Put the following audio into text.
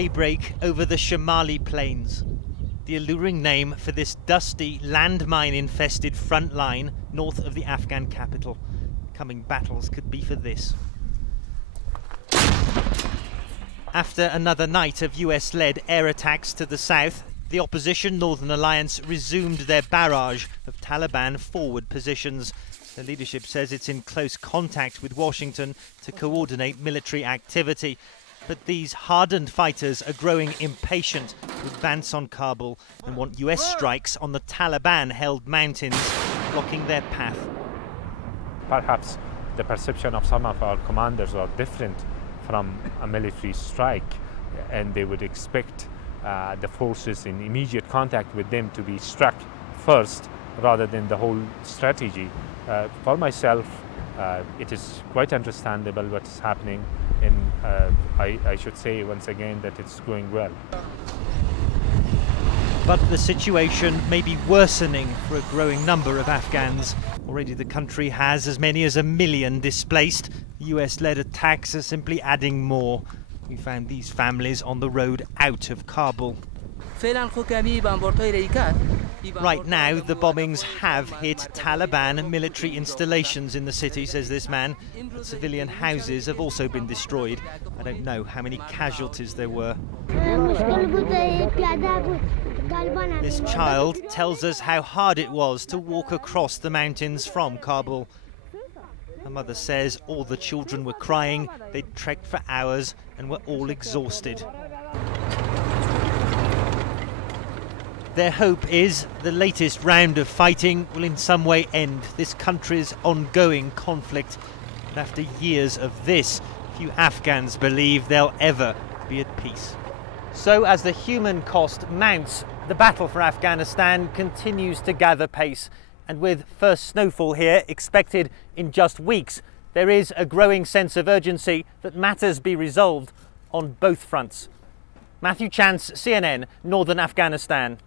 daybreak over the Shamali plains. The alluring name for this dusty, landmine-infested front line north of the Afghan capital. Coming battles could be for this. After another night of US-led air attacks to the south, the opposition Northern Alliance resumed their barrage of Taliban forward positions. The leadership says it's in close contact with Washington to coordinate military activity. But these hardened fighters are growing impatient with advance on Kabul and want US strikes on the Taliban-held mountains, blocking their path. Perhaps the perception of some of our commanders are different from a military strike, and they would expect the forces in immediate contact with them to be struck first rather than the whole strategy. For myself, it is quite understandable what is happening, and I should say once again that it's going well. But the situation may be worsening for a growing number of Afghans. Already the country has as many as 1 million displaced. The US-led attacks are simply adding more. We found these families on the road out of Kabul. Right now, the bombings have hit Taliban military installations in the city, says this man. But civilian houses have also been destroyed. I don't know how many casualties there were. This child tells us how hard it was to walk across the mountains from Kabul. Her mother says all the children were crying, they'd trekked for hours and were all exhausted. Their hope is the latest round of fighting will in some way end this country's ongoing conflict. And after years of this, few Afghans believe they'll ever be at peace. So as the human cost mounts, the battle for Afghanistan continues to gather pace. And with first snowfall here expected in just weeks, there is a growing sense of urgency that matters be resolved on both fronts. Matthew Chance, CNN, Northern Afghanistan.